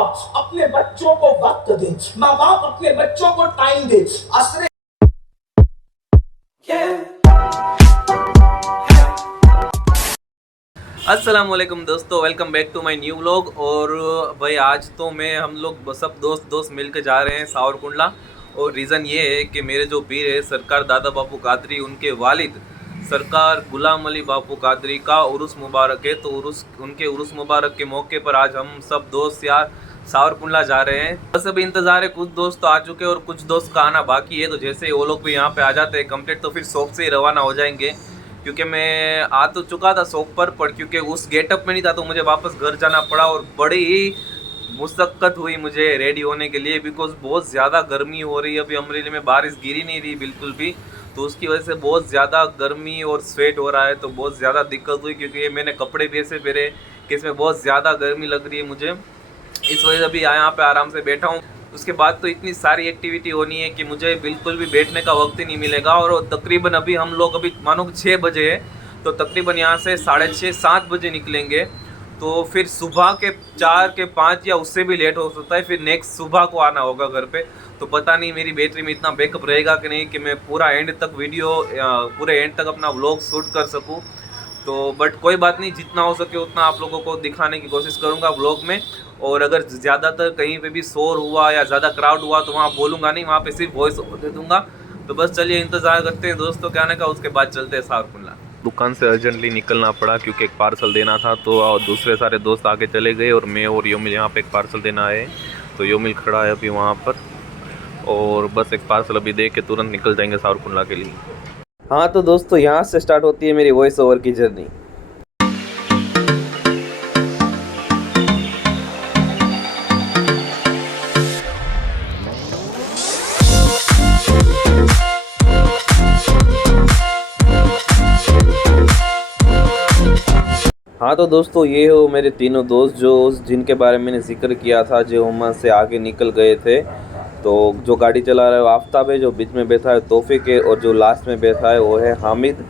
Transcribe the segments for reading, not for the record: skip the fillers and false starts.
बाप अपने बच्चों को वक्त दे, माँ बाप अपने बच्चों को टाइम दे। असरे अस्सलाम वालेकुम दोस्तों, welcome back to my new vlog. और भाई आज तो हम लोग सब दोस्त मिल के जा रहे हैं सावरकुंडला। और रीज़न ये है कि मेरे जो पीर है सरकार दादा बापू कादरी, उनके वालिद सरकार गुलाम अली बापू कादरी का उर्स मुबारक है। तो उनके उर्स मुबारक के मौके पर आज हम सब दोस्त यार सावरकुंडला जा रहे हैं। बस अभी इंतज़ार है, कुछ दोस्त तो आ चुके हैं और कुछ दोस्त का आना बाकी है। तो जैसे ही वो लोग भी यहाँ पे आ जाते हैं कंप्लीट, तो फिर शॉप से ही रवाना हो जाएंगे। क्योंकि मैं आ तो चुका था शॉप पर क्योंकि उस गेटअप में नहीं था, तो मुझे वापस घर जाना पड़ा और बड़ी ही मुशक्क़त हुई मुझे रेडी होने के लिए, बिकॉज बहुत ज़्यादा गर्मी हो रही है। अभी अमरेली में बारिश गिरी नहीं रही बिल्कुल भी, तो उसकी वजह से बहुत ज़्यादा गर्मी और स्वेट हो रहा है। तो बहुत ज़्यादा दिक्कत हुई क्योंकि मैंने कपड़े भी ऐसे पहने कि इसमें बहुत ज़्यादा गर्मी लग रही है मुझे। इस वजह से अभी यहाँ पे आराम से बैठा हूँ। उसके बाद तो इतनी सारी एक्टिविटी होनी है कि मुझे बिल्कुल भी बैठने का वक्त ही नहीं मिलेगा। और तकरीबन अभी हम लोग अभी मानो कि 6 बजे है, तो तकरीबन यहाँ से 6:30-7 बजे निकलेंगे। तो फिर सुबह के 4 के 5 या उससे भी लेट हो सकता है, फिर नेक्स्ट सुबह को आना होगा घर पे। तो पता नहीं मेरी बैटरी में इतना बैकअप रहेगा कि नहीं कि मैं पूरा एंड तक पूरे एंड तक अपना व्लॉग शूट कर सकूँ। तो बट कोई बात नहीं, जितना हो सके उतना आप लोगों को दिखाने की कोशिश करूँगा व्लॉग में। और अगर ज़्यादातर कहीं पे भी शोर हुआ या ज़्यादा क्राउड हुआ तो वहाँ बोलूँगा नहीं, वहाँ पे सिर्फ वॉइस ओवर दे दूँगा। तो बस चलिए इंतज़ार करते हैं दोस्तों के आने का, उसके बाद चलते हैं सावरकुंडला। दुकान से अर्जेंटली निकलना पड़ा क्योंकि एक पार्सल देना था। तो दूसरे सारे दोस्त आगे चले गए और मैं और योमिल यहाँ पे एक पार्सल देना आए। तो योमिल खड़ा है अभी वहाँ पर, और बस एक पार्सल अभी दे के तुरंत निकल जाएंगे सावरकुंडला के लिए। हाँ तो दोस्तों, यहाँ से स्टार्ट होती है मेरी वॉइस ओवर की जर्नी। हाँ तो दोस्तों, ये हो मेरे तीनों दोस्त जिनके बारे में मैंने जिक्र किया था, जो वहाँ से आगे निकल गए थे। तो जो गाड़ी चला रहा है वो आफ्ताब है, जो बीच में बैठा है तौफीक है, और जो लास्ट में बैठा है वो है हामिद।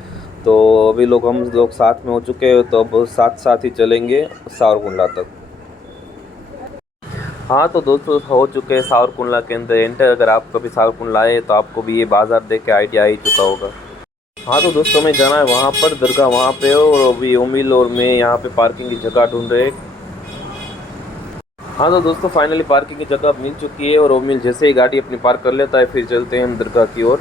तो अभी हम लोग साथ में हो चुके हैं, तो अब साथ साथ ही चलेंगे सावरकुंडला तक। हाँ तो दोस्तों, हो चुके हैं सावरकुंडला के अंदर एंटर। अगर आप कभी सावरकुंडला आए तो आपको भी ये बाज़ार देख के आइडिया आ ही चुका होगा। हाँ तो दोस्तों, मैं जाना है वहाँ पर, दरगाह वहाँ पे हो, और अभी ओमिल और मैं यहाँ पे पार्किंग की जगह ढूंढ रहे हैं। हाँ तो दोस्तों, फाइनली पार्किंग की जगह मिल चुकी है, और ओमिल जैसे ही गाड़ी अपनी पार्क कर लेता है फिर चलते हैं हम दरगाह की ओर।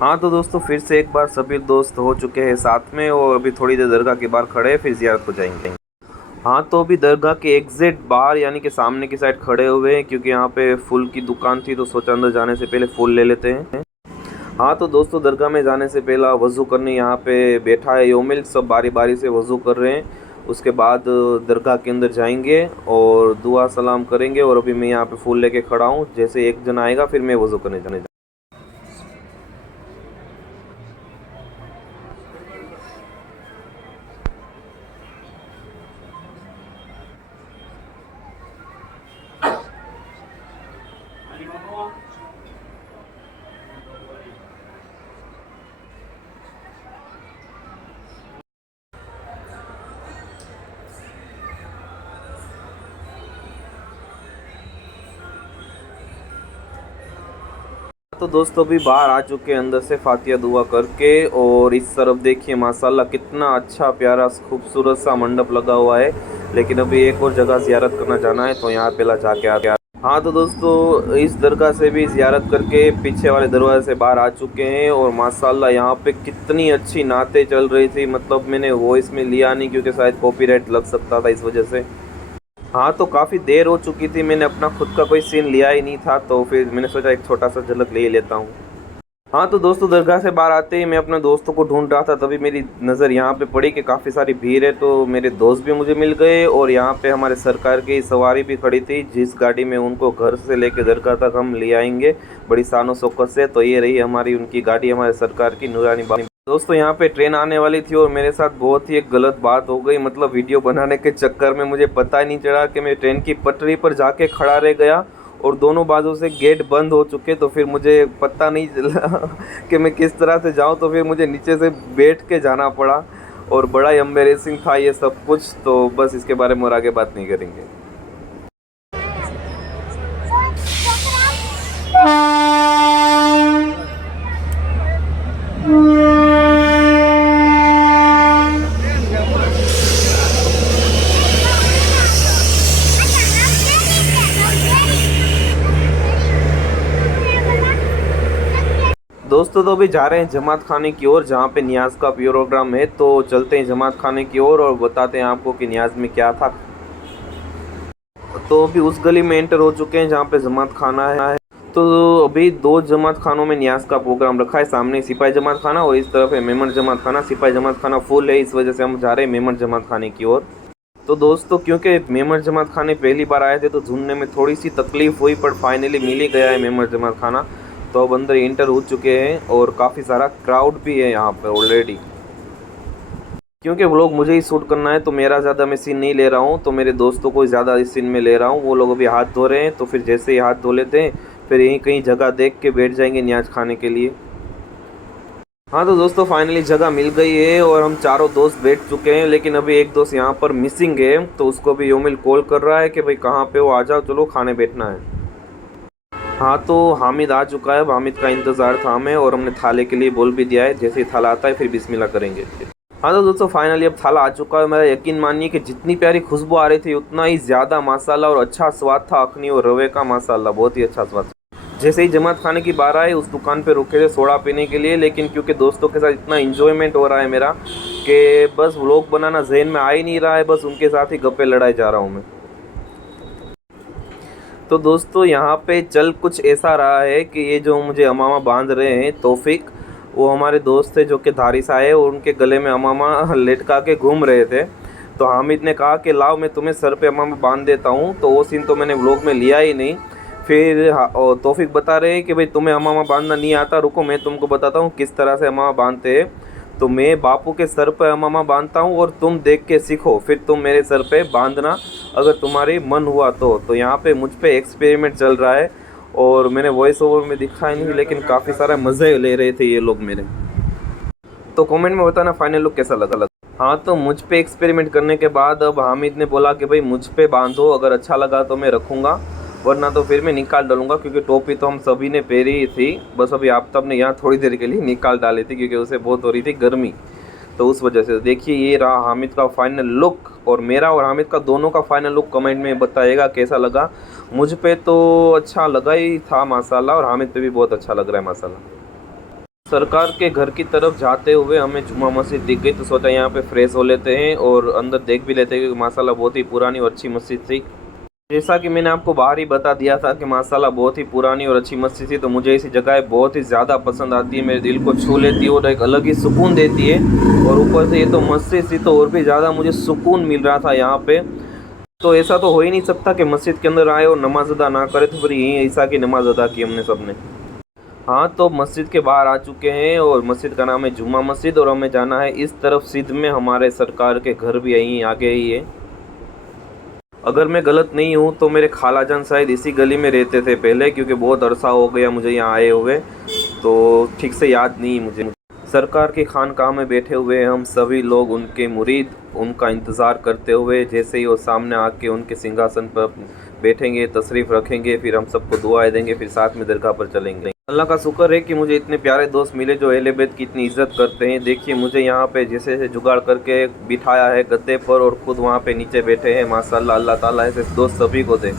हाँ तो दोस्तों, फिर से एक बार सभी दोस्त हो चुके हैं साथ में, और अभी थोड़ी देर दरगाह के बाहर खड़े हैं, फिर ज़ियारत को जाएंगे। हाँ तो अभी दरगाह के एग्जैक्ट बाहर यानी कि सामने की साइड खड़े हुए हैं, क्योंकि यहाँ पे फूल की दुकान थी, तो सोचा अंदर जाने से पहले फूल ले लेते हैं। हाँ तो दोस्तों, दरगाह में जाने से पहला वज़ू करने यहाँ पे बैठा है योमिल, सब बारी बारी से वज़ू कर रहे हैं। उसके बाद दरगाह के अंदर जाएंगे और दुआ सलाम करेंगे। और अभी मैं यहाँ पे फूल लेके खड़ा हूँ, जैसे एक जन आएगा फिर मैं वज़ू करने जाने। तो दोस्तों, अभी बाहर आ चुके हैं अंदर से फातिहा दुआ करके। और इस तरफ देखिए माशाल्लाह कितना अच्छा प्यारा खूबसूरत सा मंडप लगा हुआ है। लेकिन अभी एक और जगह ज़ियारत करना जाना है, तो यहाँ पहला जाके आ गया। हाँ तो दोस्तों, इस दरगाह से भी ज़ियारत करके पीछे वाले दरवाजे से बाहर आ चुके हैं। और माशाल्लाह यहाँ पे कितनी अच्छी नातें चल रही थी, मतलब मैंने वॉइस में लिया नहीं क्योंकि शायद कॉपीराइट लग सकता था इस वजह से। हाँ तो काफ़ी देर हो चुकी थी, मैंने अपना खुद का कोई सीन लिया ही नहीं था, तो फिर मैंने सोचा एक छोटा सा झलक ले ही लेता हूँ। हाँ तो दोस्तों, दरगाह से बाहर आते ही मैं अपने दोस्तों को ढूंढ रहा था, तभी मेरी नज़र यहाँ पे पड़ी कि काफ़ी सारी भीड़ है। तो मेरे दोस्त भी मुझे मिल गए, और यहाँ पे हमारे सरकार की सवारी भी खड़ी थी, जिस गाड़ी में उनको घर से लेके दरगाह तक हम ले आएंगे बड़ी शानो शौकत से। तो ये रही हमारी उनकी गाड़ी, हमारे सरकार की नूरानी बानी। दोस्तों, यहाँ पे ट्रेन आने वाली थी और मेरे साथ बहुत ही एक गलत बात हो गई। मतलब वीडियो बनाने के चक्कर में मुझे पता ही नहीं चला कि मैं ट्रेन की पटरी पर जाके खड़ा रह गया, और दोनों बाजू से गेट बंद हो चुके। तो फिर मुझे पता नहीं चला कि मैं किस तरह से जाऊं, तो फिर मुझे नीचे से बैठ के जाना पड़ा, और बड़ा ही एम्बेरेसिंग था ये सब कुछ। तो बस इसके बारे में और आगे बात नहीं करेंगे। दोस्तों तो अभी जा रहे हैं जमात खाने की ओर, जहाँ पे नियाज़ का प्रोग्राम है। तो चलते हैं जमात खाने की ओर और बताते हैं आपको कि नियाज़ में क्या था। तो अभी उस गली में एंटर हो चुके हैं जहाँ पे जमात खाना है। तो अभी दो जमात खानों में नियाज़ का प्रोग्राम रखा है, सामने सिपाही जमात खाना और इस तरफ है मेमन जमात खाना। सिपाही जमात खाना फुल है, इस वजह से हम जा रहे हैं मेमन जमात खाने की ओर। तो दोस्तों क्योंकि मेमन जमात खाने पहली बार आए थे तो ढूंढने में थोड़ी सी तकलीफ हुई, पर फाइनली मिल ही गया है मेमन जमात खाना। तो अब अंदर एंटर हो चुके हैं और काफ़ी सारा क्राउड भी है यहाँ पे ऑलरेडी। क्योंकि व्लॉग मुझे ही शूट करना है तो मेरा ज़्यादा मैं सीन नहीं ले रहा हूँ, तो मेरे दोस्तों को ज़्यादा इस सीन में ले रहा हूँ। वो लोग अभी हाथ धो रहे हैं, तो फिर जैसे ही हाथ धो लेते हैं फिर यहीं कहीं जगह देख के बैठ जाएंगे न्याज खाने के लिए। हाँ तो दोस्तों फाइनली जगह मिल गई है और हम चारों दोस्त बैठ चुके हैं, लेकिन अभी एक दोस्त यहाँ पर मिसिंग है। तो उसको भी योमिल कॉल कर रहा है कि भाई कहाँ पे हो, आ जाओ, चलो खाने बैठना है। हाँ तो हामिद आ चुका है, अब हामिद का इंतज़ार था हमें और हमने थाले के लिए बोल भी दिया है, जैसे ही थाला आता है फिर बिस्मिल्लाह करेंगे। हाँ तो दोस्तों फाइनली अब थाला आ चुका है। मेरा यकीन मानिए कि जितनी प्यारी खुशबू आ रही थी उतना ही ज़्यादा मसाला और अच्छा स्वाद था अखनी और रवे का। माशाल्लाह बहुत ही अच्छा स्वाद। जैसे ही जमात खाने की बार आई उस दुकान पे रुके थे सोडा पीने के लिए, लेकिन क्योंकि दोस्तों के साथ इतना इन्जॉयमेंट हो रहा है मेरा कि बस व्लॉग बनाना जहन में आ ही नहीं रहा है, बस उनके साथ ही गप्पे लड़ाए जा रहा हूँ मैं। तो दोस्तों यहाँ पे चल कुछ ऐसा रहा है कि ये जो मुझे अमामा बांध रहे हैं तौफीक, वो हमारे दोस्त थे जो कि धारी से आए और उनके गले में अमामा लटका के घूम रहे थे। तो हामिद ने कहा कि लाओ मैं तुम्हें सर पे अमामा बांध देता हूँ, तो वो सीन तो मैंने व्लॉग में लिया ही नहीं। फिर तौफीक बता रहे हैं कि भाई तुम्हें अमामा बांधना नहीं आता, रुको मैं तुमको बताता हूँ किस तरह से अमामा बांधते हैं। तो मैं बापू के सर पर अमामा बांधता हूँ और तुम देख के सीखो, फिर तुम मेरे सर पे बांधना अगर तुम्हारी मन हुआ तो यहाँ पे मुझ पे एक्सपेरिमेंट चल रहा है और मैंने वॉइस ओवर में दिखाया नहीं, लेकिन काफ़ी सारा मज़े ले रहे थे ये लोग मेरे। तो कमेंट में बताना फाइनल लुक कैसा लगा। हाँ तो मुझ पे एक्सपेरिमेंट करने के बाद अब हामिद ने बोला कि भाई मुझ पे बांधो, अगर अच्छा लगा तो मैं रखूँगा वरना तो फिर मैं निकाल डालूंगा, क्योंकि टोपी तो हम सभी ने पहनी ही थी, बस अभी आफ्ताब ने यहाँ थोड़ी देर के लिए निकाल डाली थी क्योंकि उसे बहुत हो रही थी गर्मी। तो उस वजह से देखिए ये रहा हामिद का फाइनल लुक, और मेरा और हामिद का दोनों का फाइनल लुक कमेंट में बताइएगा कैसा लगा। मुझ पे तो अच्छा लगा ही था माशाल्लाह, और हामिद पे भी बहुत अच्छा लग रहा है माशाल्लाह। सरकार के घर की तरफ जाते हुए हमें जुमा मस्जिद दिख गई, तो सोचा यहाँ पे फ्रेश हो लेते हैं और अंदर देख भी लेते हैं, क्योंकि माशाल्लाह बहुत ही पुरानी और अच्छी मस्जिद थी। जैसा कि मैंने आपको बाहर ही बता दिया था कि माशाल्लाह बहुत ही पुरानी और अच्छी मस्जिद थी, तो मुझे ऐसी जगह बहुत ही ज़्यादा पसंद आती है, मेरे दिल को छू लेती है और एक अलग ही सुकून देती है। और ऊपर से ये तो मस्जिद थी तो और भी ज़्यादा मुझे सुकून मिल रहा था यहाँ पे। तो ऐसा तो हो ही नहीं सकता कि मस्जिद के अंदर आए और नमाज अदा ना करे, तो फिर यहीं ऐसा की नमाज अदा की हमने सब ने। हाँ तो मस्जिद के बाहर आ चुके हैं और मस्जिद का नाम है जुम्मा मस्जिद, और हमें जाना है इस तरफ सिद्ध में, हमारे सरकार के घर भी यहीं आगे ही है। अगर मैं गलत नहीं हूँ तो मेरे खाला जान शायद इसी गली में रहते थे पहले, क्योंकि बहुत अरसा हो गया मुझे यहाँ आए हुए, तो ठीक से याद नहीं मुझे। सरकार की खानकाह में बैठे हुए हैं हम सभी लोग, उनके मुरीद, उनका इंतज़ार करते हुए। जैसे ही वो सामने आके उनके सिंहासन पर बैठेंगे, तशरीफ़ रखेंगे, फिर हम सबको दुआएं देंगे, फिर साथ में दरगाह पर चलेंगे। अल्लाह का शुक्र है कि मुझे इतने प्यारे दोस्त मिले जो अहले बैत की इतनी इज़्ज़त करते हैं। देखिए मुझे यहाँ पे जैसे जुगाड़ करके बिठाया है गद्दे पर और ख़ुद वहाँ पे नीचे बैठे हैं माशाल्लाह। अल्लाह ताला ऐसे दोस्त सभी को दे।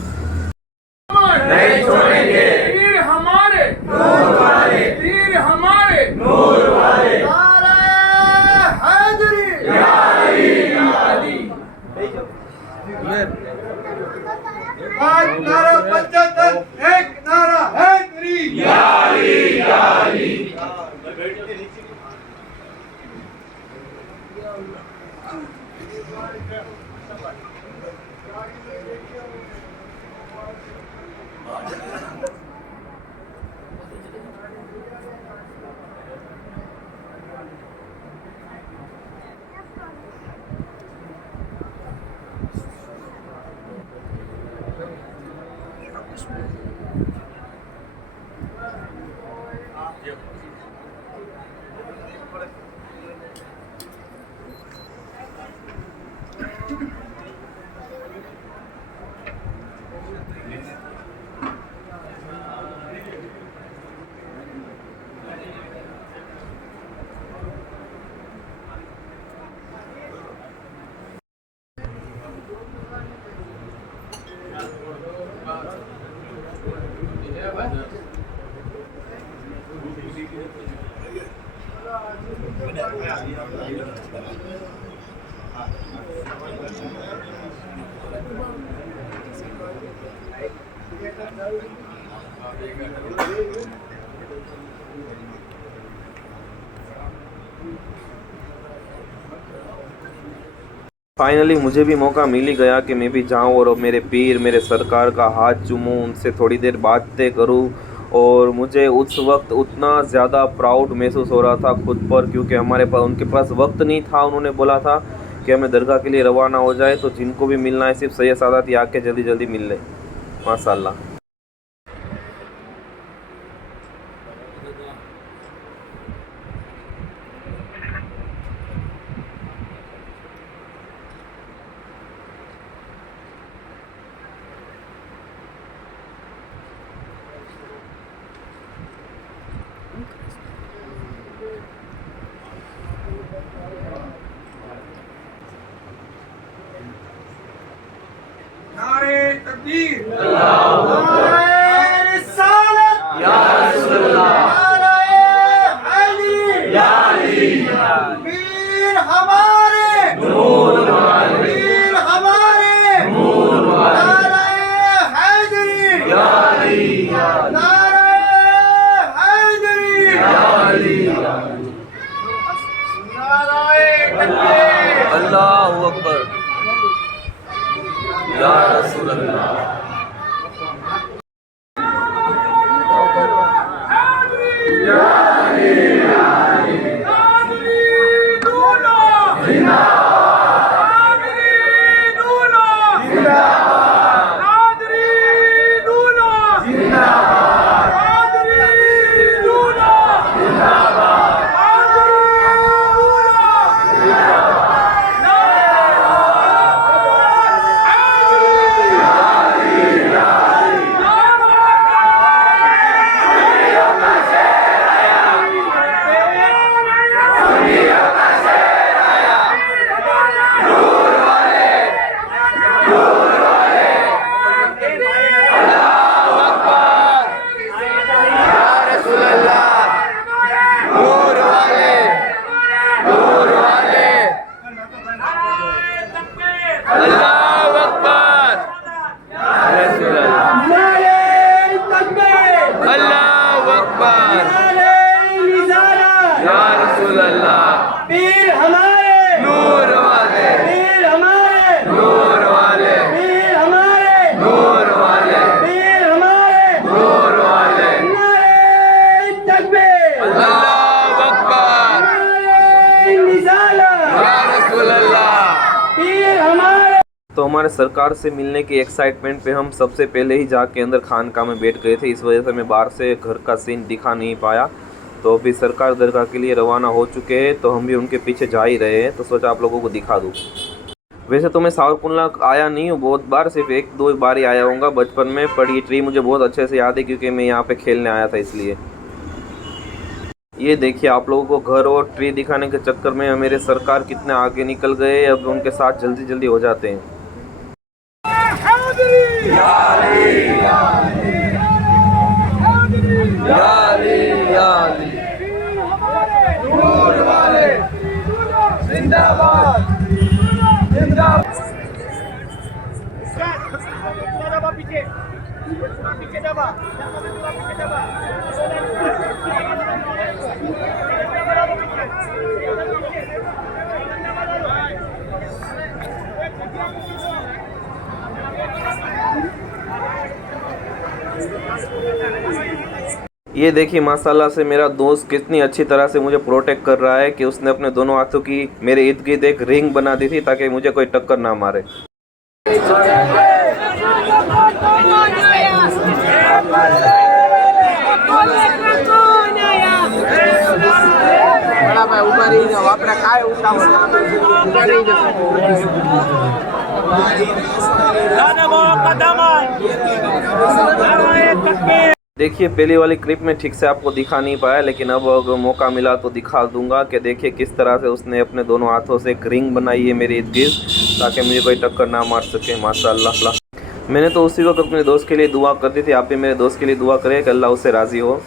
नहीं छोड़ेंगे तीर हमारे नूर वाले, तीर हमारे नूर वाले, नारे हैदरी या अली या अली। एक नारा पंचतन, एक नारा हैदरी या अली या अली। फाइनली मुझे भी मौका मिल ही गया कि मैं भी जाऊं और मेरे पीर मेरे सरकार का हाथ चूमूं, उनसे थोड़ी देर बातें करूं। और मुझे उस वक्त उतना ज़्यादा प्राउड महसूस हो रहा था खुद पर, क्योंकि हमारे पास उनके पास वक्त नहीं था। उन्होंने बोला था कि हमें दरगाह के लिए रवाना हो जाए, तो जिनको भी मिलना है सिर्फ सैयद सादात ही आके जल्दी जल्दी मिल ले। माशाल्लाह। नारे तकबीर, नारे रिसालत, या रसूलल्लाह, नारे हैदरी, या अली, पीर हमारे, नूर वाले, पीर हमारे, नूर वाले, नारे हैदरी, या अली, नारे हैदरी, या अली, नारे तकबीर, अल्लाहु अकबर, या रसूलल्लाह। पीर हमारे, नूर वाले, पीर हमारे, नूर वाले, पीर हमारे, नूर वाले, पीर हमारे, नूर वाले। नारे तकबीर, अल्लाहु अकबर, नारे रिसालत, या रसूलल्लाह। पीर हमारे। तो हमारे सरकार से मिलने की एक्साइटमेंट पे हम सबसे पहले ही जाके अंदर खानका में बैठ गए थे। इस वजह से मैं बाहर से घर का सीन दिखा नहीं पाया। तो अभी सरकार दरगाह के लिए रवाना हो चुके हैं, तो हम भी उनके पीछे जा ही रहे हैं, तो सोचा आप लोगों को दिखा दूँ। वैसे तो मैं सावरकुंडला आया नहीं हूँ बहुत बार, सिर्फ एक दो बार ही आया हूँगा बचपन में, पर ये ट्री मुझे बहुत अच्छे से याद है क्योंकि मैं यहाँ पे खेलने आया था इसलिए। ये देखिए, आप लोगों को घर और ट्री दिखाने के चक्कर में मेरे सरकार कितने आगे निकल गए। अब उनके साथ जल्दी जल्दी हो जाते हैं। या अली, या अली, या अली, या अली, नूर वाले, जिंदाबाद, जिंदाबाद। ये देखिए माशाल्लाह से मेरा दोस्त कितनी अच्छी तरह से मुझे प्रोटेक्ट कर रहा है कि उसने अपने दोनों हाथों की मेरे इर्द गिर्द एक रिंग बना दी थी ताकि मुझे कोई टक्कर ना मारे। देखिए, पहली वाली क्लिप में ठीक से आपको दिखा नहीं पाया, लेकिन अब अगर मौका मिला तो दिखा दूंगा कि देखिए किस तरह से उसने अपने दोनों हाथों से एक रिंग बनाई है मेरे इर्द गिर्द ताकि मुझे कोई टक्कर ना मार सके। माशाल्लाह। मैंने तो उसी वक्त अपने दोस्त के लिए दुआ कर दी थी। आप भी मेरे दोस्त के लिए दुआ करें कि अल्लाह उससे राज़ी हो।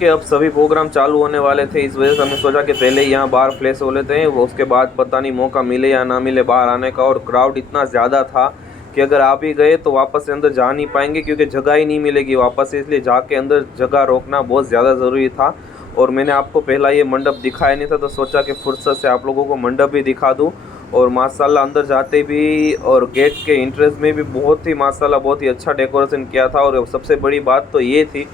कि अब सभी प्रोग्राम चालू होने वाले थे, इस वजह से हमने सोचा कि पहले ही यहाँ बाहर फ्लैश हो लेते हैं, वो उसके बाद पता नहीं मौका मिले या ना मिले बाहर आने का। और क्राउड इतना ज़्यादा था कि अगर आप ही गए तो वापस से अंदर जा नहीं पाएंगे, क्योंकि जगह ही नहीं मिलेगी वापस से, इसलिए जाके अंदर जगह रोकना बहुत ज़्यादा ज़रूरी था। और मैंने आपको पहला ये मंडप दिखाया नहीं था, तो सोचा कि फुर्सत से आप लोगों को मंडप भी दिखा दूँ। और माशाल्लाह अंदर जाते भी और गेट के एंट्रेंस में भी बहुत ही माशाल्लाह बहुत ही अच्छा डेकोरेशन किया था। और सबसे बड़ी बात तो ये थी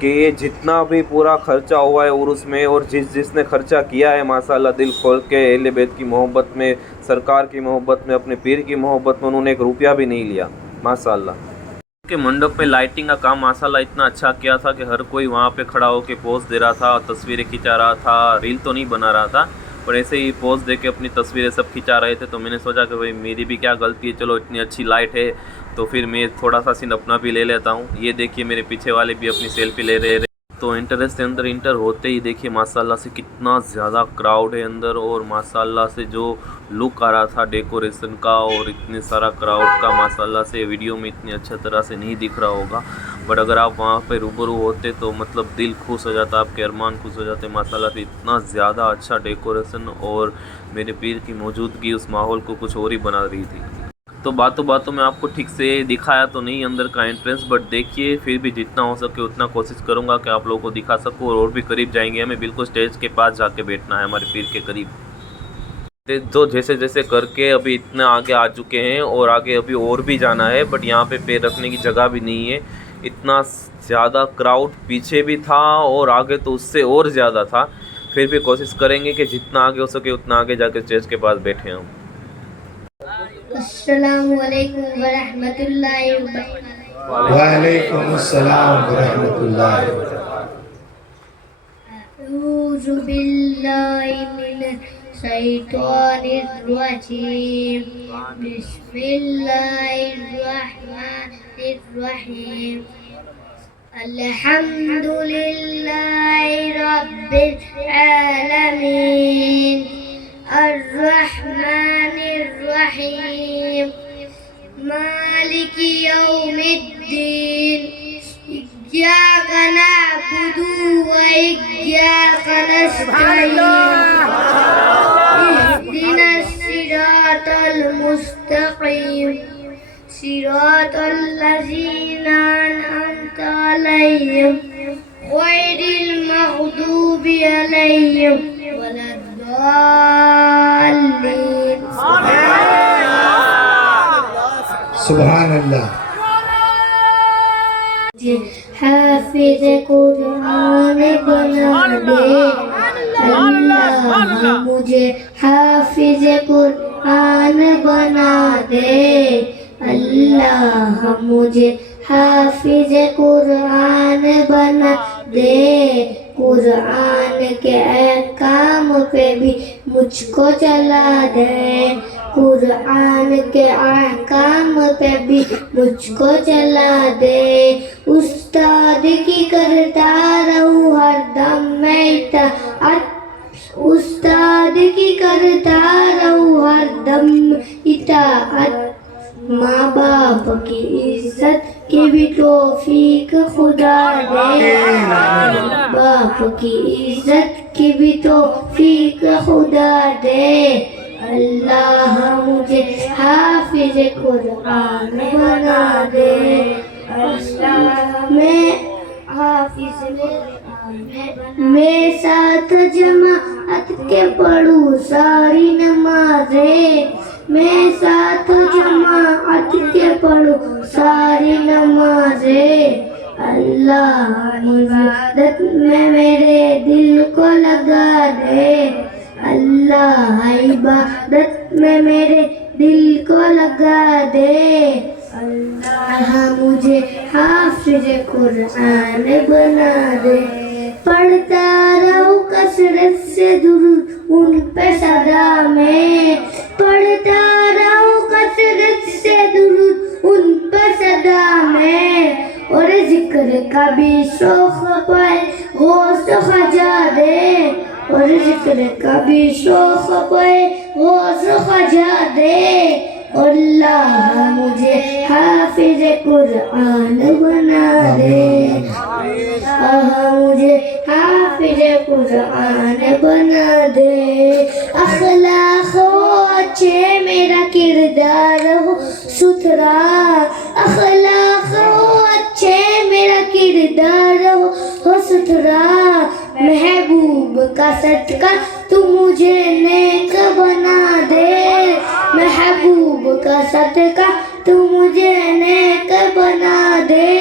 कि ये जितना भी पूरा खर्चा हुआ है उर्स में, और जिसने खर्चा किया है माशाल्लाह दिल खोल के अहले बैत की मोहब्बत में, सरकार की मोहब्बत में, अपने पीर की मोहब्बत में, उन्होंने एक रुपया भी नहीं लिया माशाल्लाह। के मंडप पे लाइटिंग का काम माशाल्लाह इतना अच्छा किया था कि हर कोई वहाँ पे खड़ा होकर पोज दे रहा था, तस्वीरें खिंचा रहा था। रील तो नहीं बना रहा था, पर ऐसे ही पोज दे के अपनी तस्वीरें सब खिंचा रहे थे। तो मैंने सोचा कि भाई मेरी भी क्या गलती है, चलो इतनी अच्छी लाइट है तो फिर मैं थोड़ा सा सीन अपना भी ले लेता हूँ। ये देखिए मेरे पीछे वाले भी अपनी सेल्फी ले रहे हैं। तो इंटरेस्ट से अंदर इंटर होते ही देखिए माशाल्लाह से कितना ज़्यादा क्राउड है अंदर, और माशाल्लाह से जो लुक आ रहा था डेकोरेशन का और इतने सारा क्राउड का, माशाल्लाह से वीडियो में इतनी अच्छा तरह से नहीं दिख रहा होगा, बट अगर आप वहाँ पे रूबरू होते तो मतलब दिल खुश हो जाता, आपके अरमान खुश हो जाते माशाल्लाह से। इतना ज़्यादा अच्छा डेकोरेशन और मेरे पीर की मौजूदगी उस माहौल को कुछ और ही बना रही थी। तो बातों बातों में आपको ठीक से दिखाया तो नहीं अंदर का एंट्रेंस, बट देखिए फिर भी जितना हो सके उतना कोशिश करूँगा कि आप लोगों को दिखा सकूँ। और भी करीब जाएंगे, हमें बिल्कुल स्टेज के पास जाके बैठना है, हमारे पीर के करीब। तो जैसे जैसे करके अभी इतना आगे आ चुके हैं और आगे अभी और भी जाना है, बट यहाँ पे पैर रखने की जगह भी नहीं है। इतना ज़्यादा क्राउड पीछे भी था और आगे तो उससे और ज़्यादा था। फिर भी कोशिश करेंगे कि जितना आगे हो सके उतना आगे जाकर स्टेज के पास बैठे हम। अस्सलामु अलैकुम व रहमतुल्लाहि व बरकातहू। वालेकुम अस्सलाम व रहमतुल्लाहि व बरकातहू। अऊज़ु बिल्लाहि मिनश शैतानिर रजीम। बिस्मिल्लाहिर रहमानिर रहीम। अल्हम्दुलिल्लाहि रब्बिल आलमीन। अर्रहमानिर रहीम। मालिकी यौमिद्दीन। इय्याका नअबुदु व इय्याका नस्तईन। इहदिनस सिरातल मुस्तकीम। सिरातल लज़ीना अनअमता अलैहिम गैरिल मग़दूबि अलैहिम वलद्दाल्लीन। सुभान अल्लाह। हाफिज़ कुरान बना दे अल्लाह, मुझे हाफिज़ कुरान बना दे अल्लाह, मुझे हाफिज़ कुरान बना दे। कुरान के अहकाम पे भी मुझको चला दे, कुरान के अहकाम पे भी मुझको चला दे। उस्ताद की करता रहूं हरदम मैं इताअत, उस्ताद की करता रहूं हरदम इताअत। माँ बाप की इज्जत की भी तौफीक खुदा दे, बाप की इज्जत की भी तौफीक खुदा दे अल्लाह, मुझे हाफिज कुरान बना दे अल्लाह। मैं हाफिज मैं साथ जमाअत के पढ़ूं सारी नमाजें, मैं साथ जमाअत के पढ़ूं सारी नमाजें अल्लाह, इबादत में मेरे दिल को लगा दे अल्लाह, इबादत में मेरे दिल को लगा दे अल्लाह, मुझे हाफिज कुरान बना दे। पढ़ता रहूं कसरत से दुरूद उन पे सदा में, पढ़ता रहूं कसरत से दुरूद उन पे सदा में। और जिक्र का भी शौक पाए गौस खजा दे, और जिक्र का भी शौक पाए गौस खजा दे अल्लाह मुझे हाफिज कुरान बना दे। मुझे हाफिज कुरान बना दे। अखलाक हो अच्छे, मेरा किरदार हो सुथरा। अखलाक हो अच्छे, मेरा किरदार हो सुथरा। महबूब का सदका तू मुझे नेक बना दे। महबूब का सदका तू मुझे नेक बना दे।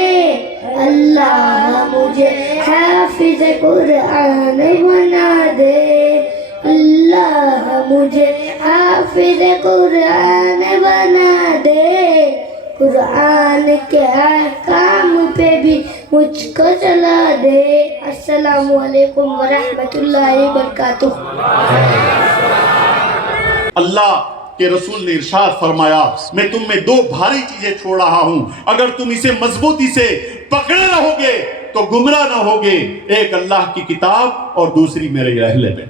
अल्लाह मुझे हाफिज कुरान बना दे। अल्लाह मुझे हाफिज कुरान बना दे। कुरान के अहकाम पे भी मुझको चला दे। अस्सलामु अलैकुम वरहमतुल्लाहि वबरकातुह। अल्लाह के रसूल ने इरशाद फरमाया, मैं तुम में दो भारी चीजें छोड़ रहा हूं, अगर तुम इसे मजबूती से पकड़े रहोगे तो गुमराह ना होगे। एक अल्लाह की किताब और दूसरी मेरे अहले में।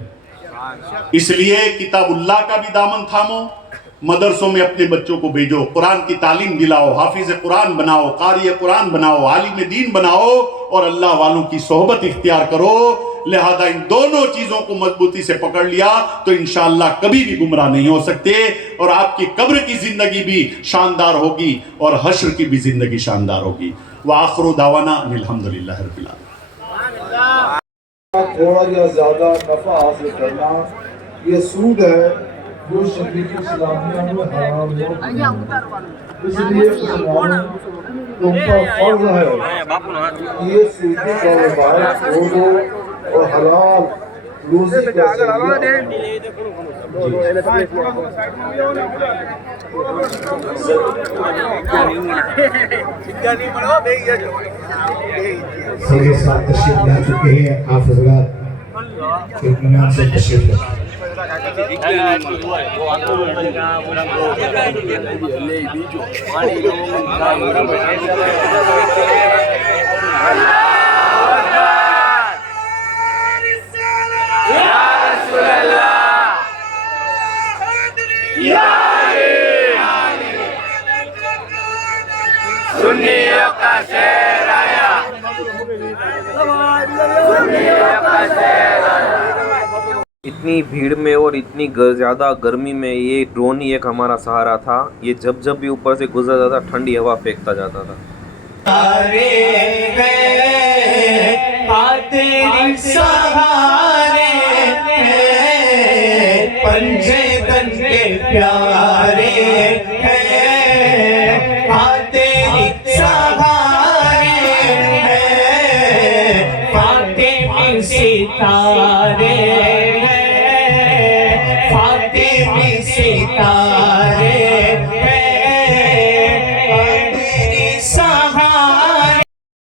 इसलिए किताबुल्लाह का भी दामन थामो, मदरसों में अपने बच्चों को भेजो, कुरान की तालीम दिलाओ, हाफिज कुरान बनाओ, कारी कुरान बनाओ, आलिम दीन बनाओ और अल्लाह वालों की सोहबत इख्तियार करो। लिहाजा इन दोनों चीजों को मजबूती से पकड़ लिया तो इंशाअल्लाह कभी भी गुमराह नहीं हो सकते और आपकी कब्र की जिंदगी भी शानदार होगी और हश्र की भी जिंदगी शानदार होगी। व आखिरु दावाना अल्हम्दुलिल्लाह रब्बिल आलमीन। थोड़ा या ज्यादा नफा हासिल करना ये सूद है जो शरीयत इस्लामिया में हराम हो। इसलिए मुसलमानों उनका फर्ज है ये सूदी कारोबार छोड़ो और हलाल रोजी का सभी साथ तशरीफ ला चुके हैं। आप हज़रात इत्मीनान से तशरीफ लें। सुन्नियों का शेर आया, सुन्नियों का शेर आया। इतनी भीड़ में और इतनी ज़्यादा गर्मी में ये ड्रोन ही एक हमारा सहारा था। ये जब जब भी ऊपर से गुजरता था ठंडी हवा फेंकता जाता था। पंजे तन के प्यारे सितारे फातिमी सितारे तेरी सहारे।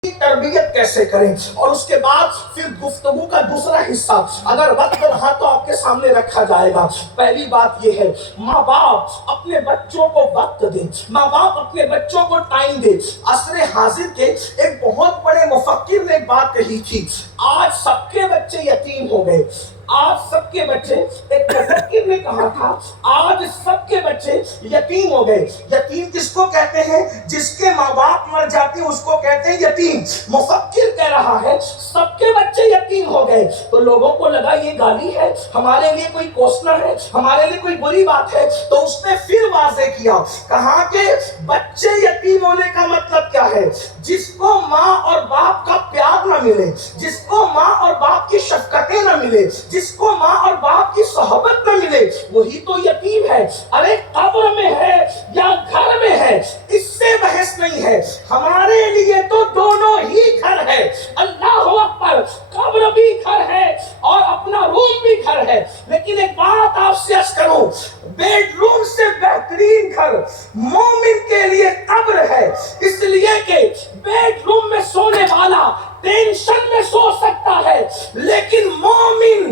तरबियत कैसे करें और उसके बाद फिर गुफ्तगू का दूसरा हिस्सा अगर वक्त रहा तो आपके सामने रखा जाएगा। पहली बात यह है, माँ बाप अपने बच्चों को वक्त दें, माँ बाप अपने बच्चों को टाइम दें। असरे हाजिर के एक बहुत बड़े मुफक्किर ने एक बात कही थी, आज सबके बच्चे यतीम हो गए। आज सबके बच्चे, एक मुफक्किर ने कहा था, आज सबके बच्चे यतीम हो गए। यतीम किसको कहते हैं? जिसके माँ बाप मर जाते हैं उसको कहते हैं यतीम। मुफक्किर कह रहा है सबके बच्चे यतीम हो गए। तो लोगों को लगा ये गाली है, हमारे लिए कोई कोसना है, हमारे लिए कोई बुरी बात है। तो उसने फिर वाज़े किया, कहा कि बच्चे यतीम होने का मतलब क्या है? जिसको माँ और बाप का प्यार न मिले, जिसको माँ और बाप की शफकतें न मिले, जिसको माँ और बाप की सोहबत न मिले, वही तो यतीम है। अरे कब्र में है या घर में है, इससे बहस नहीं है। हमारे लिए तो दोनों ही घर है। अल्लाह अकबर, कब्र भी घर है और अपना रूम भी घर है। लेकिन एक बात आपसे अर्ज करूं, बेडरूम से बेहतरीन घर मोमिन के लिए कब्र है। इसलिए कि बेडरूम में सोने वाला टेंशन में सो सकता है, लेकिन मोमिन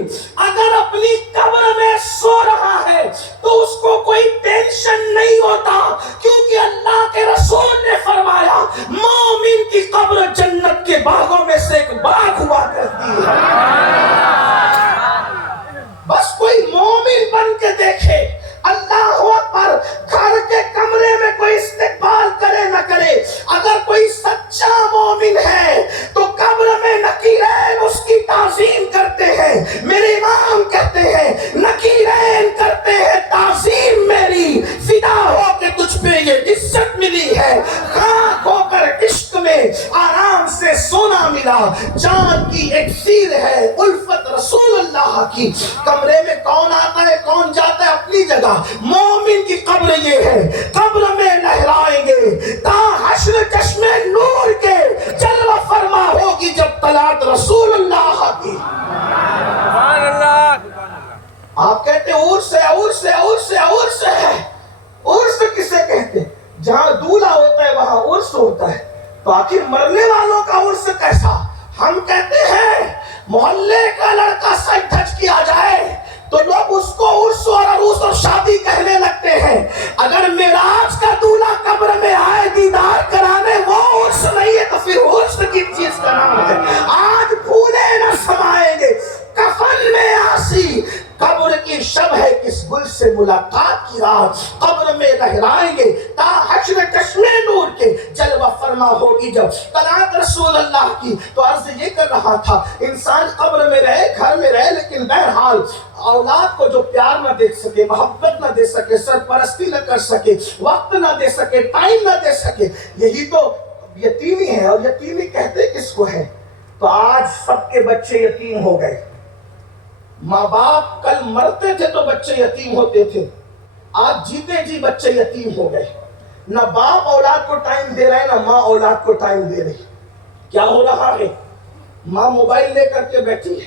अगर अपनी कब्र में सो रहा है तो उसको कोई टेंशन नहीं होता, क्योंकि अल्लाह के रसूल ने फरमाया मोमिन की कब्र जन्नत के बागों में से एक बाग हुआ करती है। बस कोई मोमिन बन के देखे। अल्लाह अकबर, घर के में कौन आता है कौन जाता है अपनी जगह, मोमिन की कब्र ये है, कब्र में लहराएंगे ता हश्र चश्मे नूर के जलवा फरमा होगी जब तलात रसूलुल्लाह की। आप कहते उर्स है, उर्स है, उर्स है, उर्स है। उर्स किसे कहते? जहां दूल्हा होता है वहां उर्स होता है। तो आखिर मरने वालों का उर्स कैसा? हम कहते हैं मोहल्ले का लड़का सज धज किया जाए तो लोग उसको उर्स और अरूस और शादी कहने लगते हैं। अगर मेराज का दूल्हा कब्र में आए दीदार कराने वो उर्स नहीं है तो फिर उर्स की चीज का नाम है। आज फूले न समाएंगे कफन में आसी, कब्र की शब है किस गुल से मुलाकात की रात, कब्र में लहराएंगे ता हश्र चश्मे नूर के जलवा फरमा होगी जब तलात रसूल अल्लाह की। तो अर्ज ये कर रहा था इंसान कब्र में रहे घर में रहे लेकिन बहरहाल औलाद को जो प्यार न दे सके, मोहब्बत न दे सके, सरपरस्ती न कर सके, वक्त न दे सके, टाइम न दे सके, यही तो यतीमी है। और यतीमी कहते किसको है? तो आज सबके बच्चे यतीम हो गए। माँ बाप कल मरते थे तो बच्चे यतीम होते थे, आज जीते जी बच्चे यतीम हो गए। ना बाप औलाद को टाइम दे रहा है ना माँ औलाद को टाइम दे रही। क्या हो रहा है? माँ मोबाइल लेकर के बैठी है,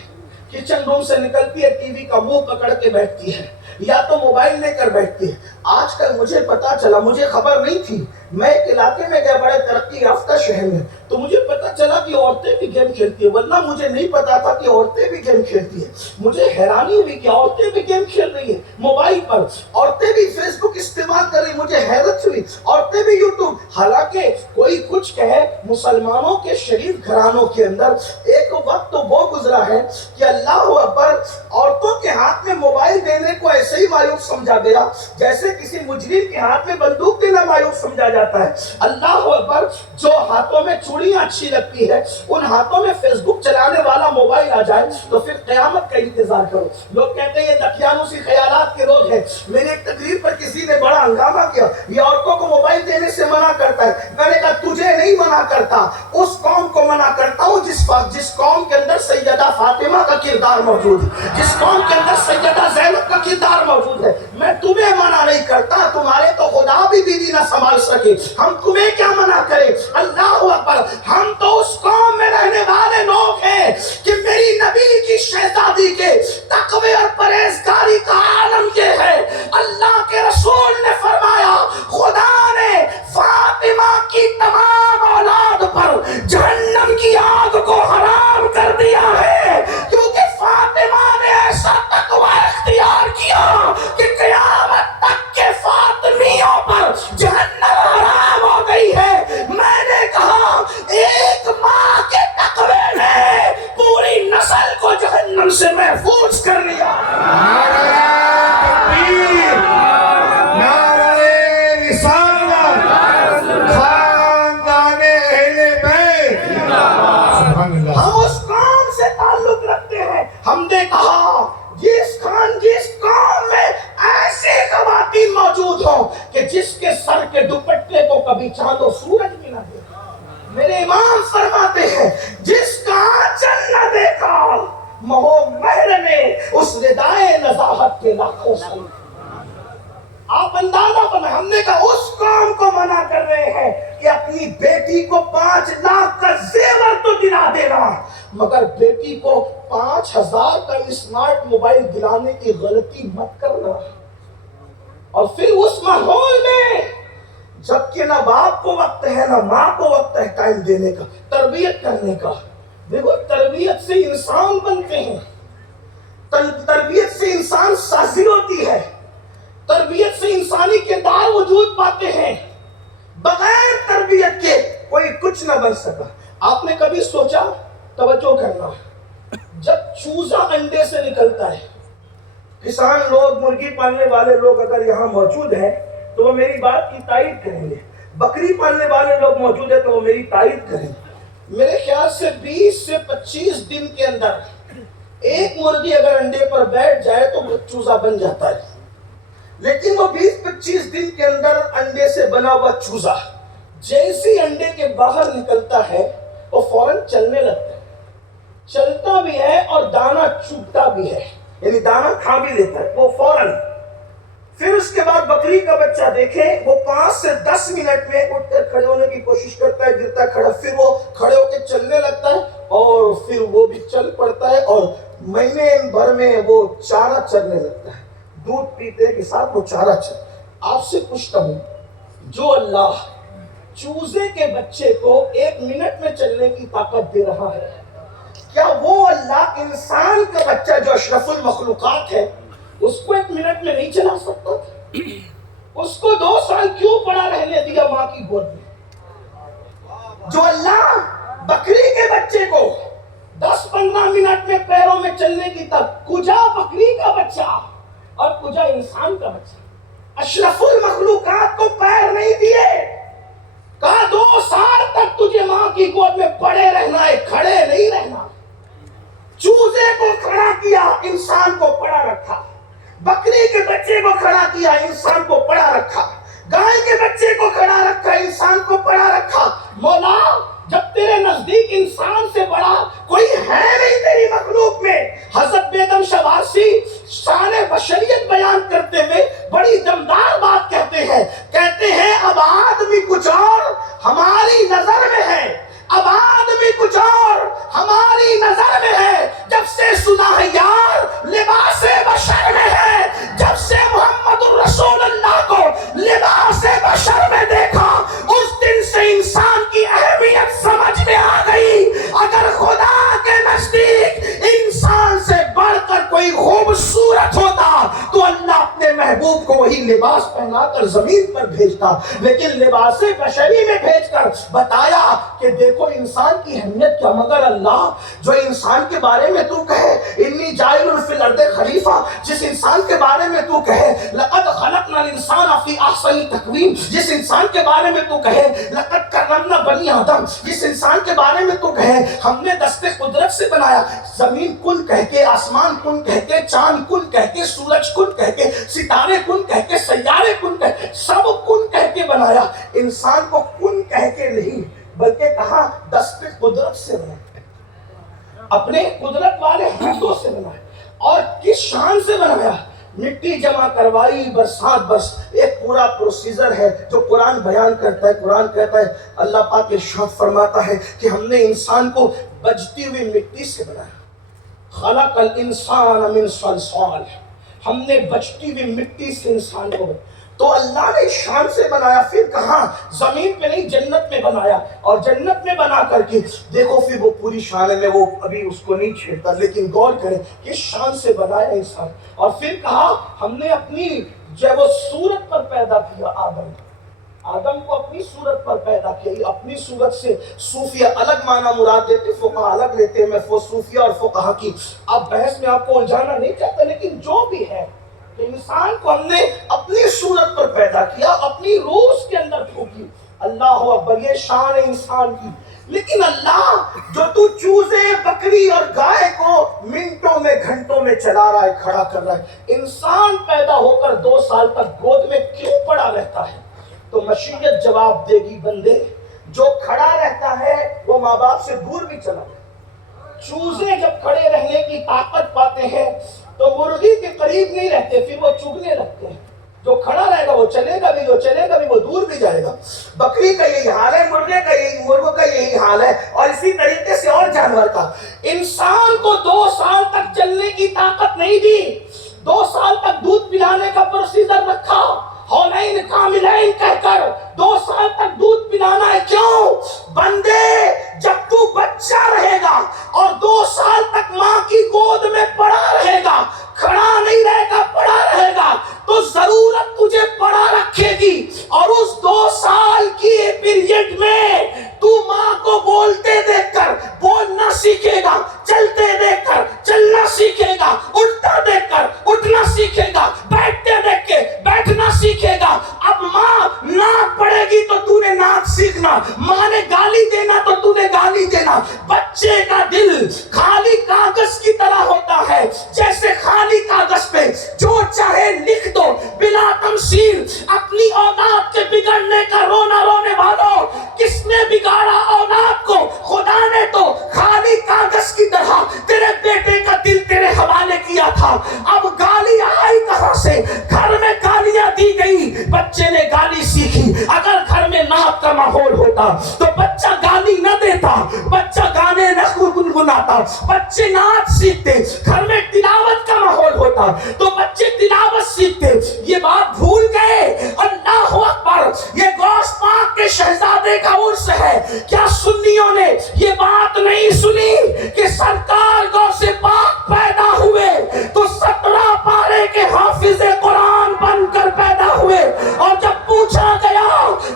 किचन रूम से निकलती है टीवी का मुंह पकड़ के बैठती है या तो मोबाइल लेकर बैठती है। आजकल मुझे पता चला, मुझे खबर नहीं थी, मैं एक इलाके में गया बड़े तरक्की याफ्ता शहर में, तो मुझे पता चला कि औरतें भी गेम खेलती है, वरना मुझे नहीं पता था कि औरतें भी गेम खेलती है। मुझे हैरानी हुई कि औरतें भी गेम खेल रही है मोबाइल पर, औरतें भी फेसबुक इस्तेमाल कर रही, मुझे हैरत हुई, औरतें भी यूट्यूब। हालांकि कोई कुछ कहे, मुसलमानों के शरीफ घरानों के अंदर एक वक्त तो वो गुजरा है कि अल्लाह अकबर, औरतों के हाथ में मोबाइल देने को ऐसे ही मायूब समझा गया जैसे किसी मुजरिम के हाथ में बंदूक देना मायूब समझा जाता है। अल्लाह अकबर, जो हाथों में चूड़ियां अच्छी लगती है उन हाथों में फेसबुक चलाने वाला मोबाइल आ जाए तो फिर कयामत का इंतजार करो। लोग कहते हैं ये दकियानुसी ख्यालात के रोग है। मेरी एक तकरीर पर किसी ने बड़ा हंगामा किया, ये औरतों को मोबाइल देने से मना करता है। मैंने कहा तुझे नहीं मना करता, उस कौम को मना करता हूँ जिस कौम के अंदर सैयदा फातिमा का किरदार मौजूद है, जिस कौम के अंदर सैयदा ज़ैनब का किरदार मौजूद है। मैं तुम्हें मना नहीं करता, तुम्हारे तो खुदा भी बीवी ना संभाल सके, हम तुम्हें क्या मना करें। अल्लाह अकबर, हम तो उस कौम में रहने वाले लोग हैं कि मेरी नबी की शहजादी के तकवे और परहेजगारी का आलम ये है। अल्लाह के रसूल ने फरमाया खुदा ने फातिमा की तमाम औलाद पर जहन्नम की आग को हराम कर दिया है, क्योंकि फातिमा ने ऐसा तकवा इख्तियार किया कि क़यामत तक के फातिमियों पर जहन्नम हराम हो गई है। मैंने कहा एक माँ के तकवे ने पूरी नस्ल को जहन्नम से महफूज कर लिया। हम उस कौम से ताल्लुक रखते हैं। हमने कहा जिस कौम में ऐसे ख़वातीन मौजूद हो कि जिसके सर के दुपट्टे को कभी चांद और सूरज भी न देखा। मेरे इमाम फरमाते हैं जिसका आंचल न देखा महो महर ने उस रिदाए नज़ाहत के लाखों से। आप अंदाजा बना, हमने कहा उस कौम को मना कर रहे हैं कि अपनी बेटी को 5 लाख का जेवर तो दिला देना, मगर बेटी को 5000 का स्मार्ट मोबाइल दिलाने की गलती मत करना। और फिर उस माहौल में जबकि ना बाप को वक्त है ना माँ को वक्त है टाइम देने का, तरबियत करने का। देखो तरबियत से इंसान बनते हैं, तरबियत से इंसान साज़ी होती है, तरबियत से इंसानी किरदार वजूद पाते हैं। बगैर तरबियत के कोई कुछ न बन सका। आपने कभी सोचा, तवज्जो करना, जब चूजा अंडे से निकलता है, किसान लोग मुर्गी पालने वाले लोग अगर यहाँ मौजूद हैं तो वो मेरी बात की तारीफ करेंगे, बकरी पालने वाले लोग मौजूद है तो वो मेरी तारीफ करेंगे। मेरे ख्याल से 20 से 25 दिन के अंदर एक मुर्गी अगर अंडे पर बैठ जाए तो चूजा बन जाता है, लेकिन वो 20-25 दिन के अंदर अंडे से बना हुआ चूजा जैसे अंडे के बाहर निकलता है वो फौरन चलने लगता है, चलता भी है और दाना चुगता भी है। यानी दाना खा भी लेता है वो फौरन। फिर उसके बाद बकरी का बच्चा देखे, वो 5 से 10 मिनट में उठकर खड़े होने की कोशिश करता है, गिरता खड़ा, फिर वो खड़े होकर चलने लगता है और फिर वो भी चल पड़ता है और महीने भर में वो चारा चरने लगता है, दूध पीते के साथ वो चारा चर। आपसे पूछता हूं, जो अल्लाह चूजे के बच्चे को 1 मिनट में चलने की ताकत दे रहा है, क्या वो अल्लाह इंसान का बच्चा जो अशरफुल मखलूकात है उसको 1 मिनट में नहीं चला सकता था? उसको 2 साल क्यों पड़ा रहने दिया मां की गोद में? जो अल्लाह बकरी के बच्चे को 10-15 मिनट में पैरों में चलने की तक, कुजा बकरी का बच्चा और कुजा इंसान का बच्चा, अशरफुल मखलूकात को पैर नहीं दिए, कहा 2 साल तक तुझे मां की गोद में पड़े रहना है, खड़े नहीं रहना। चूजे को खड़ा किया, इंसान को पड़ा रखा। बकरी के बच्चे को खड़ा किया, इंसान को पड़ा रखा। गाय के बच्चे को खड़ा रखा, इंसान को पड़ा रखा। मौला, जब तेरे नजदीक इंसान से बड़ा कोई है नहीं तेरी मखलूक में। हजरत बेगम शवासी शान बशरियत बयान करते हुए बड़ी दमदार बात कहते हैं अब आदमी कुछ और हमारी नजर में है, अब आदमी कुछ और हमारी नजर में है। जब से सुना है यार लिबासे बशर में है, जब से मोहम्मद रसूलुल्लाह को लिबासे बशर में देखा, उस दिन से इंसान की अहमियत समझ में आ गई। अगर खुदा के नजदीक इंसान से बढ़कर कोई खूबसूरत होता तो अल्लाह अपने महबूब को वही लिबास पहनाकर जमीन पर भेजता, लेकिन लिबासे बशरी में भेजकर बताया कि देखो इंसान की अहमियत क्या। मगर अल्लाह जो इंसान के बारे में तू कहे इन्नी जाइलुन फिल अर्दे खलीफा, जिस इंसान के बारे में तू कहे लक़द खलक़नल इंसान फी अहसनी तक़वीम, जिस इंसान के बारे में तू कहे लक़द कररमना बनी आदम, जिस इंसान के बारे में तू कहे हमने दस्ते कुदरत से बनाया, जमीन कुन कह के, आसमान कुन कह के, चांद कुन कह के, सूरज कुन कह के, सितारे कुन कह के, सैयारे कुन कह के, सब कुन कह के बनाया। इंसान को कुन कह के नहीं बल्कि कहा दस्ते कुदरत से बनाया, अपने कुदरत वाले हाथों से बनाया। और किस शान से बनाया? मिट्टी जमा करवाई, बरसात, बस एक पूरा प्रोसीजर है जो कुरान बयान करता है। कुरान कहता है, अल्लाह पाक इरशाद फरमाता है कि हमने इंसान को बजती हुई मिट्टी से बनाया। खलक़ल इंसान मिन सलसाल, हमने बजती हुई मिट्टी से इंसान को बनाया। तो अल्लाह ने शान से बनाया, फिर कहा जमीन पे नहीं जन्नत में बनाया, और जन्नत में बना करके देखो फिर वो पूरी शान में, वो अभी उसको नहीं छेड़ता, लेकिन गौर करें किस शान से बनाया इंसान। और फिर कहा हमने अपनी जो वो सूरत पर पैदा किया आदम को अपनी सूरत पर पैदा किया। अपनी सूरत से सूफिया अलग माना मुराद देते, फुक़हा अलग लेते हैं। मैं सूफिया और फुक़हा की अब बहस में आपको उलझाना नहीं चाहता, लेकिन जो भी है तो इंसान को हमने अपनी सूरत पर पैदा किया, अपनी रूह उसके अंदर फूकी। अल्लाह अकबर, ये शान है इंसान की। लेकिन अल्लाह जो तू चूजे, बकरी और गाय को मिनटों में, घंटों में चला रहा है, खड़ा कर रहा है, इंसान पैदा होकर 2 साल तक गोद में क्यों पड़ा रहता है? तो मशीयत जवाब देगी, बंदे जो खड़ा रहता है वो माँ बाप से दूर भी चला जाए। चूजे जब खड़े रहने की ताकत पाते हैं तो मुर्गी के करीब नहीं रहते, फिर वो चुगने लगते हैं। जो खड़ा रहेगा वो चलेगा भी, जो चलेगा भी वो दूर भी जाएगा। बकरी का यही हाल है, मुर्गों का यही हाल है, और इसी तरीके से और जानवर का। इंसान को 2 साल तक चलने की ताकत नहीं दी, 2 साल तक दूध पिलाने का प्रोसीजर रखा, हौलैन कामिलैन कहकर 2 साल तक दूध पिलाना है। क्यों? बंदे जब तू बच्चा रहेगा और 2 साल तक माँ की गोद में पड़ा रहेगा, खड़ा नहीं रहेगा, पड़ा रहेगा, तो जरूरत तुझे पड़ा रखेगी। और उस 2 साल की पीरियड में तू माँ को बोलते देखकर बोलना सीखेगा, चलते देखकर चलना सीखेगा, उठता देखकर उठना सीखेगा, बैठते देख के बैठ होता तो बच्चा गाली न देता, बच्चा गाने न गुनगुनाता, बच्चे नाच सीखते, घर में तिलावत का माहौल होता तो बच्चे तिलावत सीखते। ये बात भूल गए। अल्लाह अकबर, ये गौस पाक के शहजादे का उर्स है। क्या सुन्नियों ने ये बात नहीं सुनी कि सरकार गौसे पाक पैदा हुए तो 17 पारे के हाफिज़े कुरान बनकर पैदा हुए, और जब पूछा गया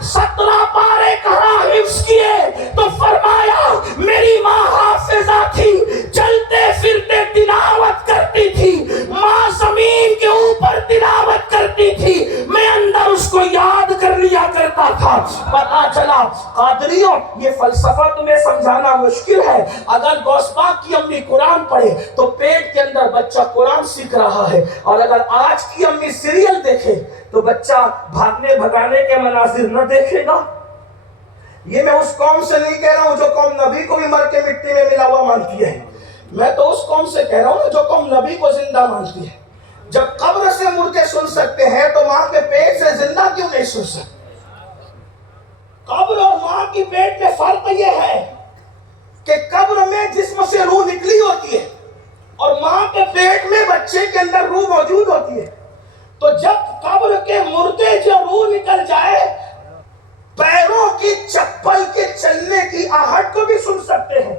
17 पारे कहाँ हिफ्ज़ किए तो फरमाया मेरी माँ हाफिज़ा थी, चलते फिरते तिलावत करती थी, माँ जमीन के ऊपर तिलावत करती थी, मैं अंदर उसको याद कर लिया करता था। पता चला कादरियों, ये फलसफा तुम्हें समझाना मुश्किल है। अगर गौस पाक की अम्मी कुरान पढ़े तो पेट के अंदर बच्चा कुरान सीख रहा है, और अगर आज की अम्मी सीरियल देखे तो बच्चा भागने भगाने के मनाजिर न देखेगा। ये मैं उस कौम से नहीं कह रहा हूं जो कौम नबी को भी मर के मिट्टी में मिला हुआ मानती है, मैं तो उस कौम से कह रहा हूं जो कौम नबी को जिंदा मानती है। जब कब्र से मुर्दे सुन सकते हैं तो मां के पेट से जिंदा क्यों नहीं सुन सकते? कब्र और मां की पेट में फर्क यह है कि कब्र में जिस्म से रूह निकली होती है और मां के पेट में बच्चे के अंदर रूह मौजूद होती है। तो जब कब्र के मुर्दे जो रूह निकल जाए, पैरों की चप्पल के चलने की आहट को भी सुन सकते हैं।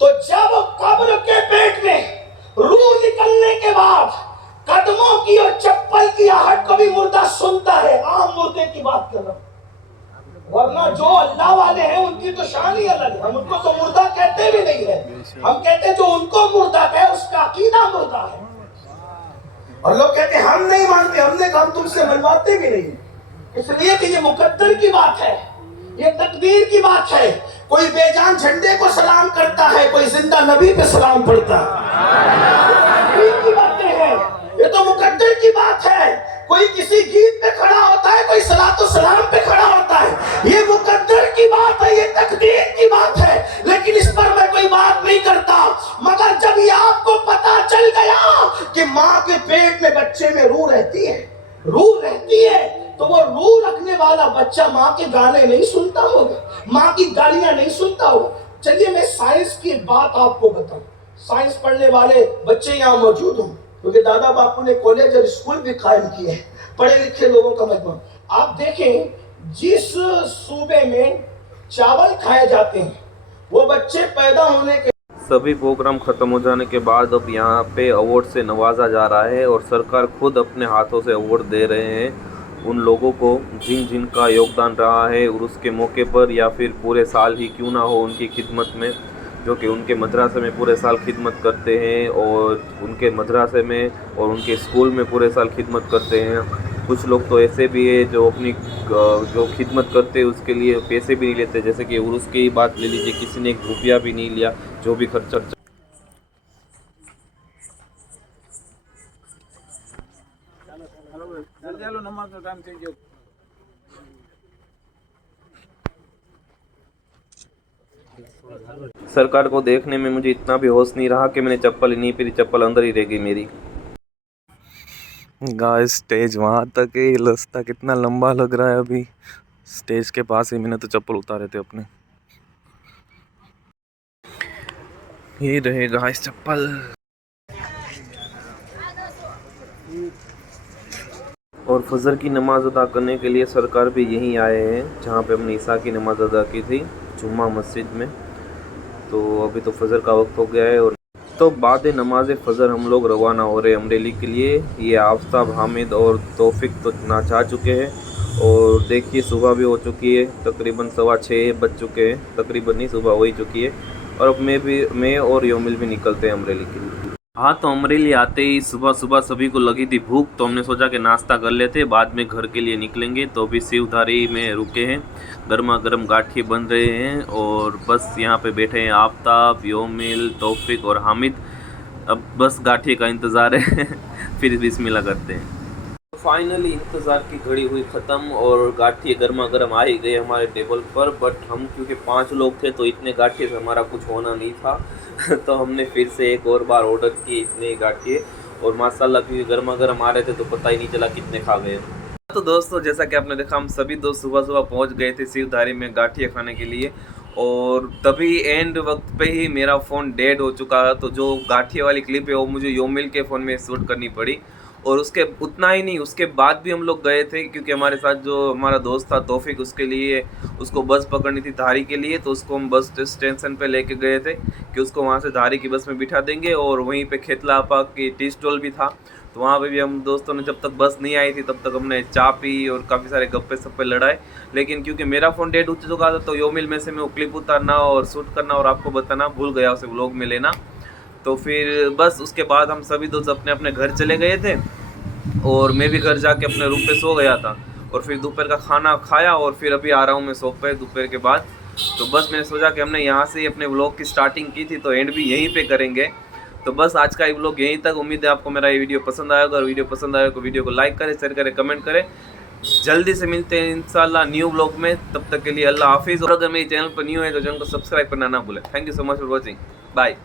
तो जब कब्र के पेट में रूह निकलने के बाद कदमों की और चप्पल की आहट को भी मुर्दा सुनता है। आम मुर्दे की बात कर रहा हूं, वरना जो अल्लाह वाले हैं उनकी तो शान ही अलग है। हम उनको तो मुर्दा कहते भी नहीं है, हम कहते जो उनको मुर्दा कहे उसका अकीदा मुर्दा है। और लोग कहते हम नहीं मानते, हमने कहा हम तुमसे मनवाते भी नहीं, इसलिए कि ये मुकद्दर की बात है, ये तकदीर की बात है। कोई बेजान झंडे को सलाम करता है, कोई जिंदा नबी पे सलाम पढ़ता है। तकदीर की बातें हैं, ये तो मुकद्दर की बात है। कोई किसी गीत पे खड़ा होता है, कोई सलातो सलाम पे खड़ा होता है, ये मुकद्दर की बात है, ये तकदीर की बात है। लेकिन इस पर मैं कोई बात नहीं करता। मगर जब ये आपको पता चल गया कि माँ के पेट में बच्चे में रूह रहती है, रूह रहती है, तो वो रूह रखने वाला बच्चा माँ के गाने नहीं सुनता होगा, माँ की गालियां नहीं सुनता होगा। चलिए मैं साइंस की बात आपको बताऊं। साइंस पढ़ने वाले बच्चे यहाँ मौजूद हों, क्योंकि दादा बापू ने कॉलेज और स्कूल भी कायम किए हैं, पढ़े लिखे लोगों का मजमूआ। आप देखें, जिस सूबे में चावल खाए जाते हैं वो बच्चे पैदा होने के सभी प्रोग्राम ख़त्म हो जाने के बाद अब यहाँ पे अवार्ड से नवाजा जा रहा है, और सरकार खुद अपने हाथों से अवार्ड दे रहे हैं उन लोगों को जिनका योगदान रहा है, और उसके मौके पर या फिर पूरे साल ही क्यों ना हो उनकी खिदमत में, जो कि उनके मदरसे में पूरे साल खिदमत करते हैं और उनके मदरसे में और उनके स्कूल में पूरे साल खिदमत करते हैं। कुछ लोग तो ऐसे भी है जो अपनी जो खिदमत करते हैं उसके लिए पैसे भी नहीं लेते, जैसे कि उर्स की बात ले लीजिए, किसी ने 1 रुपया भी नहीं लिया, जो भी खर्चा। सरकार को देखने में मुझे इतना भी होश नहीं रहा कि मैंने चप्पल ही नहीं पहनी, चप्पल अंदर ही रह गई मेरी। गाइस स्टेज वहाँ तक है, रास्ता कितना लंबा लग रहा है। अभी स्टेज के पास ही मैंने तो चप्पल उतारे थे अपने। ये रहे गाइस चप्पल। और फजर की नमाज अदा करने के लिए सरकार भी यहीं आए हैं जहाँ पे हमने ईसा की नमाज अदा की थी, जुम्मा मस्जिद में। तो अभी तो फजर का वक्त हो गया है, और तो बाद नमाज फ़जर हम लोग रवाना हो रहे हैं अमरेली के लिए। ये आफ्ताब, हामिद और तौफिक तो नाचा चुके हैं, और देखिए सुबह भी हो चुकी है, तकरीबन 6:15 बज चुके हैं, तकरीबन नहीं सुबह हो ही चुकी है। और अब मैं और योमिल भी निकलते हैं अमरेली के लिए। हाँ, तो अमरेली आते ही सुबह सुबह सभी को लगी थी भूख, तो हमने सोचा कि नाश्ता कर लेते, बाद में घर के लिए निकलेंगे। तो अभी शिवधारी में रुके हैं, गर्मा गर्म गाठिए बन रहे हैं, और बस यहाँ पे बैठे हैं आफ्ताब, योमिल, तौफिक और हामिद। अब बस गाठिए का इंतज़ार है फिर बिस्मिल्लाह करते हैं। फाइनली इंतज़ार की घड़ी हुई ख़त्म और गाठिए गर्मा गर्म आ ही गए हमारे टेबल पर। बट हम क्योंकि 5 लोग थे तो इतने गाठिए से हमारा कुछ होना नहीं था तो हमने फिर से एक और बार ऑर्डर किए इतने गाठिए, और माशाल्लाह क्योंकि गर्मा गर्म आ रहे थे तो पता ही नहीं चला कितने खा गए। तो दोस्तों जैसा कि आपने देखा, हम सभी दोस्त सुबह सुबह पहुंच गए थे शिवधारी में गाठिया खाने के लिए, और तभी एंड वक्त पे ही मेरा फ़ोन डेड हो चुका है। तो जो गाठिया वाली क्लिप है वो मुझे योमिल के फ़ोन में शूट करनी पड़ी। और उसके उतना ही नहीं, उसके बाद भी हम लोग गए थे क्योंकि हमारे साथ जो हमारा दोस्त था तौफिक, उसके लिए उसको बस पकड़नी थी धारी के लिए। तो उसको हम बस स्टेशन पे लेके गए थे कि उसको वहाँ से धारी की बस में बिठा देंगे, और वहीं पे खेतलापा की टी स्टॉल भी था, तो वहाँ पे भी हम दोस्तों ने जब तक बस नहीं आई थी तब तक हमने चाय पी और काफ़ी सारे गप्पे सप्पे लड़ाए। लेकिन क्योंकि मेरा फ़ोन डेड हो चुका था तो योमिल में से मैं वो क्लिप उतारना और शूट करना और आपको बताना भूल गया, उसे व्लॉग में लेना। तो फिर बस उसके बाद हम सभी दोस्त अपने अपने घर चले गए थे, और मैं भी घर जाके अपने रूम पे सो गया था, और फिर दोपहर का खाना खाया, और फिर अभी आ रहा हूँ मैं शॉप पे दोपहर के बाद। तो बस मैंने सोचा कि हमने यहाँ से ही अपने व्लॉग की स्टार्टिंग की थी तो एंड भी यहीं पे करेंगे। तो बस आज का ये व्लॉग यहीं तक। उम्मीद है आपको मेरा ये वीडियो पसंद आएगा, और वीडियो पसंद आएगा तो वीडियो को लाइक करें, शेयर करें, कमेंट करें। जल्दी से मिलते हैं इंशाल्लाह न्यू व्लॉग में, तब तक के लिए अल्लाह हाफिज़। और अगर मेरे चैनल पर न्यू है तो चैनल को सब्सक्राइब करना ना भूलें। Thank you so much for watching, bye.